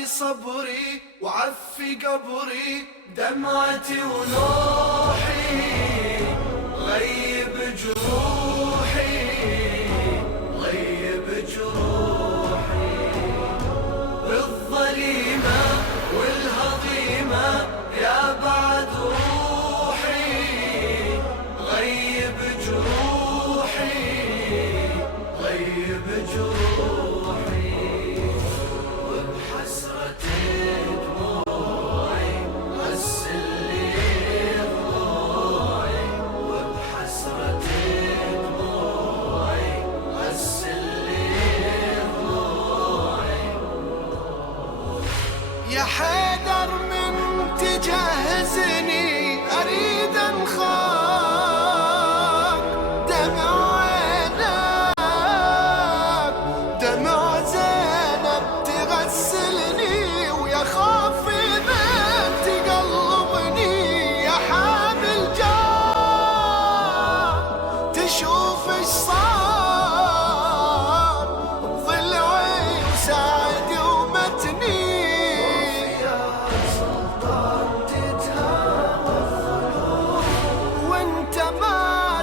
واري صبري وعفي قبري دمعتي ونوحي غيب جروحي غيب جروحي بالظليمة والهضيمة يا بعد روحي غيب جروحي غيب جروحي وبحسرة دموعي غسل لي ضلوعي وبحسرة دموعي غسل لي ضلوعي يا حيدر من تجهزني أريد أنخاك دمع عينك دمع زينب تغسلني ويا خافي بك تقلبني يا حامل جار تشوف ايش صار بضلعي وساعدي ومتني يا سلطان تتهاوى الظلوم وانت ما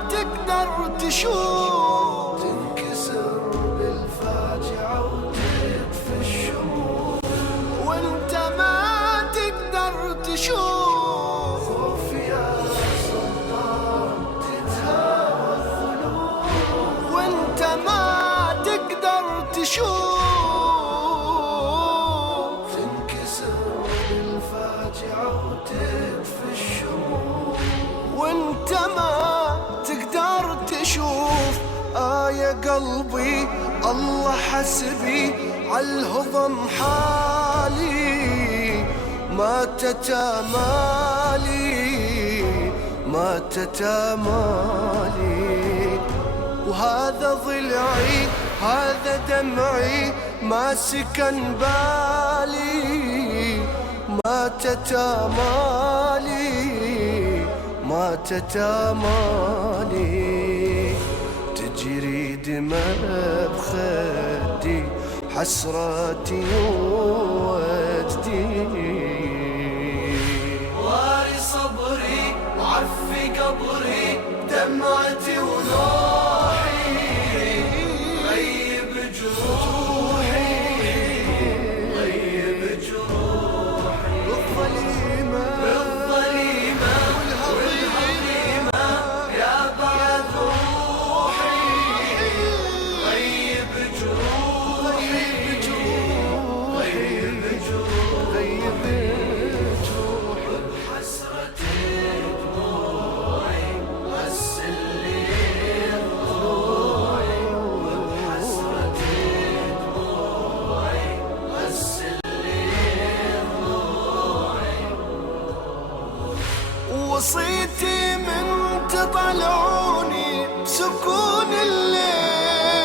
تقدر تشوف تنكسر بالفاجعة وتطفي الشموع وانت ما تقدر تشوف خوف يا سلطان تتهاوى الظلوم وانت ما تقدر تشوف تنكسر بالفاجعة وتطفي الشموع وانت ما تقدر تشوف يا قلبي الله حسبي عالهضم حالي ماتت آمالي ماتت آمالي وهذا ضلعي هذا دمعي ما سكن بالي ماتت آمالي ماتت آمالي تجري دماء بخدي حسراتي ووجدي واري صبري وعفي قبري دمعتي ونوحي غيب جروحي غيب جروحي بالظليمة والهضيمة يا بعد روحي غيب جروحي غيب جروحي بحسرة دموعي غسل لي ضلوعي وبحسرة دموعي غسل لي ضلوعي وصيتي من تطلعوني بسكون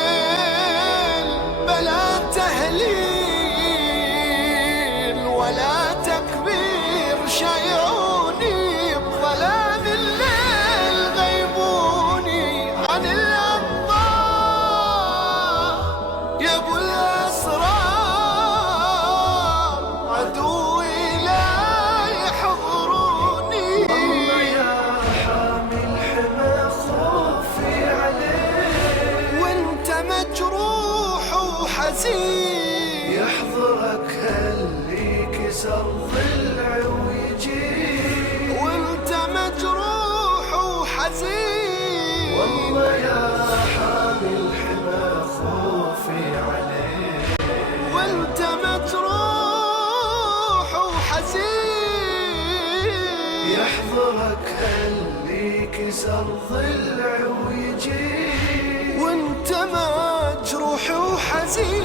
الليل بلا تهليل ولا تكبير شيعوني بظلام الليل غيبوني عن الأنظار يا ابو الأسرار عدوي لا يحضروني يا حامل حمى خوفي عليك وانت مجروح وحزين يحضرك اللي كسر ضلعي ويجي وانت مجروح وحزين والله يا حامل حمى خوفي عليك وانت مجروح وحزين يحضرك اللي كسر ضلعي ويجي وانت مجروح وحزين